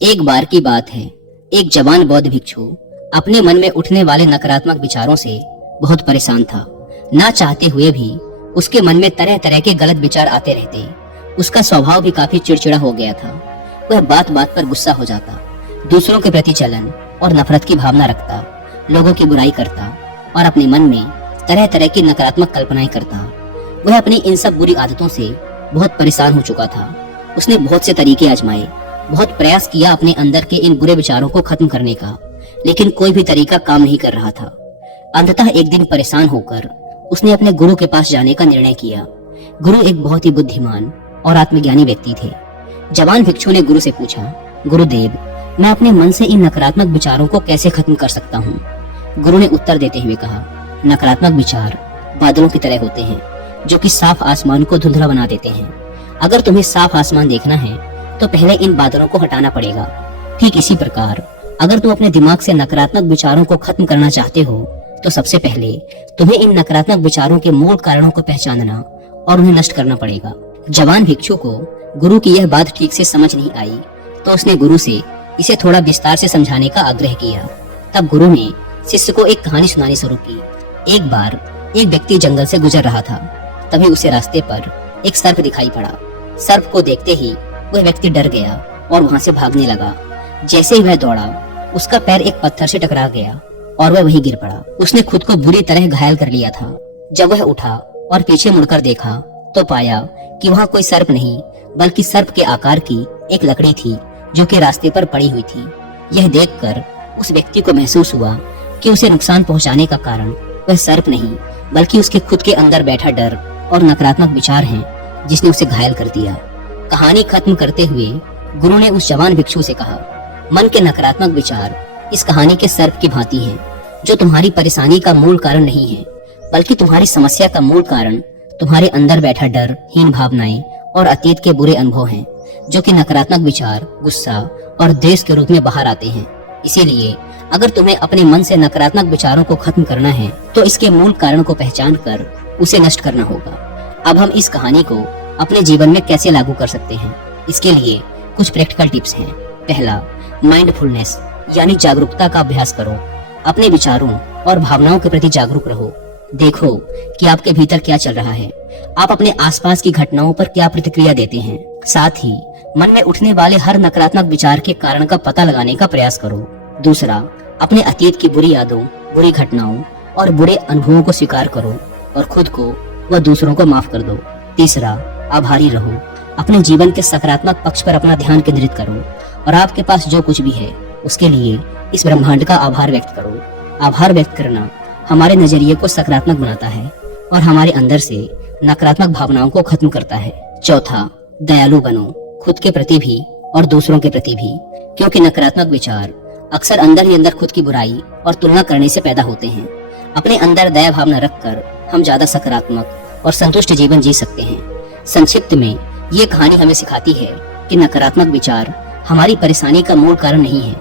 एक बार की बात है, एक जवान बौद्ध भिक्षु अपने मन में उठने वाले नकारात्मक विचारों से बहुत परेशान था। ना चाहते हुए भी उसके मन में तरह तरह के गलत विचार आते रहते। उसका स्वभाव भी काफी चिड़चिड़ा हो गया था। वह बात बात पर गुस्सा हो जाता, दूसरों के प्रति जलन और नफरत की भावना रखता, लोगों की बुराई करता और अपने मन में तरह तरह की नकारात्मक कल्पनाएं करता। वह अपनी इन सब बुरी आदतों से बहुत परेशान हो चुका था। उसने बहुत से तरीके आजमाए, बहुत प्रयास किया अपने अंदर के इन बुरे विचारों को खत्म करने का, लेकिन कोई भी तरीका काम नहीं कर रहा था। अंततः एक दिन परेशान होकर उसने अपने गुरु के पास जाने का निर्णय किया। गुरु एक बहुत ही बुद्धिमान और आत्मज्ञानी व्यक्ति थे। जवान भिक्षु ने गुरु से पूछा, गुरुदेव, मैं अपने मन से इन नकारात्मक विचारों को कैसे खत्म कर सकता हूँ? गुरु ने उत्तर देते हुए कहा, नकारात्मक विचार बादलों की तरह होते हैं जो कि साफ आसमान को धुंधला बना देते हैं। अगर तुम्हें साफ आसमान देखना है तो पहले इन बादलों को हटाना पड़ेगा। ठीक इसी प्रकार अगर तुम अपने दिमाग से नकारात्मक विचारों को खत्म करना चाहते हो तो सबसे पहले तुम्हें इन नकारात्मक विचारों के मूल कारणों को पहचानना और उन्हें नष्ट करना पड़ेगा। जवान भिक्षु को गुरु की यह बात ठीक से समझ नहीं आई, तो उसने गुरु से इसे थोड़ा विस्तार से समझाने का आग्रह किया। तब गुरु ने शिष्य को एक कहानी सुनानी शुरू की। एक बार एक व्यक्ति जंगल से गुजर रहा था। तभी उसे रास्ते पर एक सर्प दिखाई पड़ा। सर्प को देखते ही वह व्यक्ति डर गया और वहां से भागने लगा। जैसे ही वह दौड़ा, उसका पैर एक पत्थर से टकरा गया और वह वहीं गिर पड़ा। उसने खुद को बुरी तरह घायल कर लिया था। जब वह उठा और पीछे मुड़कर देखा तो पाया कि वहां कोई सर्प नहीं, बल्कि सर्प के आकार की एक लकड़ी थी जो कि रास्ते पर पड़ी हुई थी। यह देखकर उस व्यक्ति को महसूस हुआ कि उसे नुकसान पहुंचाने का कारण वह सर्प नहीं, बल्कि उसके खुद के अंदर बैठा डर और नकारात्मक विचार हैं जिसने उसे घायल कर दिया। कहानी खत्म करते हुए गुरु ने उस जवान भिक्षु से कहा, मन के नकारात्मक विचार इस कहानी के सर्प की भांति हैं, जो तुम्हारी परेशानी का मूल कारण नहीं है, बल्कि तुम्हारी समस्या का मूल कारण तुम्हारे अंदर बैठा डर, हीन भावनाएं और अतीत के बुरे अनुभव हैं, जो कि नकारात्मक विचार, गुस्सा और द्वेष के रूप में बाहर आते हैं। इसीलिए अगर तुम्हें अपने मन से नकारात्मक विचारों को खत्म करना है तो इसके मूल कारण को पहचान कर उसे नष्ट करना होगा। अब हम इस कहानी को अपने जीवन में कैसे लागू कर सकते हैं, इसके लिए कुछ प्रैक्टिकल टिप्स हैं। पहला, माइंडफुलनेस यानी जागरूकता का अभ्यास करो। अपने विचारों और भावनाओं के प्रति जागरूक रहो। देखो कि आपके भीतर क्या चल रहा है, आप अपने आसपास की घटनाओं पर क्या प्रतिक्रिया देते हैं। साथ ही मन में उठने वाले हर नकारात्मक विचार के कारण का पता लगाने का प्रयास करो। दूसरा, अपने अतीत की बुरी यादों, बुरी घटनाओं और बुरे अनुभवों को स्वीकार करो और खुद को व दूसरों को माफ कर दो। तीसरा, आभारी रहो। अपने जीवन के सकारात्मक पक्ष पर अपना ध्यान केंद्रित करो और आपके पास जो कुछ भी है उसके लिए इस ब्रह्मांड का आभार व्यक्त करो। आभार व्यक्त करना हमारे नजरिए को सकारात्मक बनाता है और हमारे अंदर से नकारात्मक भावनाओं को खत्म करता है। चौथा, दयालु बनो, खुद के प्रति भी और दूसरों के प्रति भी, क्योंकि नकारात्मक विचार अक्सर अंदर ही अंदर खुद की बुराई और तुलना करने से पैदा होते हैं। अपने अंदर दया भावना रखकर हम ज्यादा सकारात्मक और संतुष्ट जीवन जी सकते हैं। संक्षिप्त में ये कहानी हमें सिखाती है कि नकारात्मक विचार हमारी परेशानी का मूल कारण नहीं है।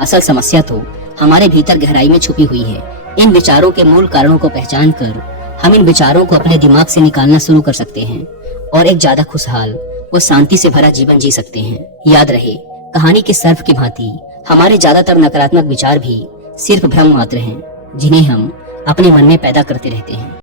असल समस्या तो हमारे भीतर गहराई में छुपी हुई है। इन विचारों के मूल कारणों को पहचान कर हम इन विचारों को अपने दिमाग से निकालना शुरू कर सकते हैं और एक ज्यादा खुशहाल और शांति से भरा जीवन जी सकते हैं। याद रहे, कहानी के सर्प की भांति हमारे ज्यादातर नकारात्मक विचार भी सिर्फ भ्रम मात्र हैं, जिन्हें हम अपने मन में पैदा करते रहते हैं।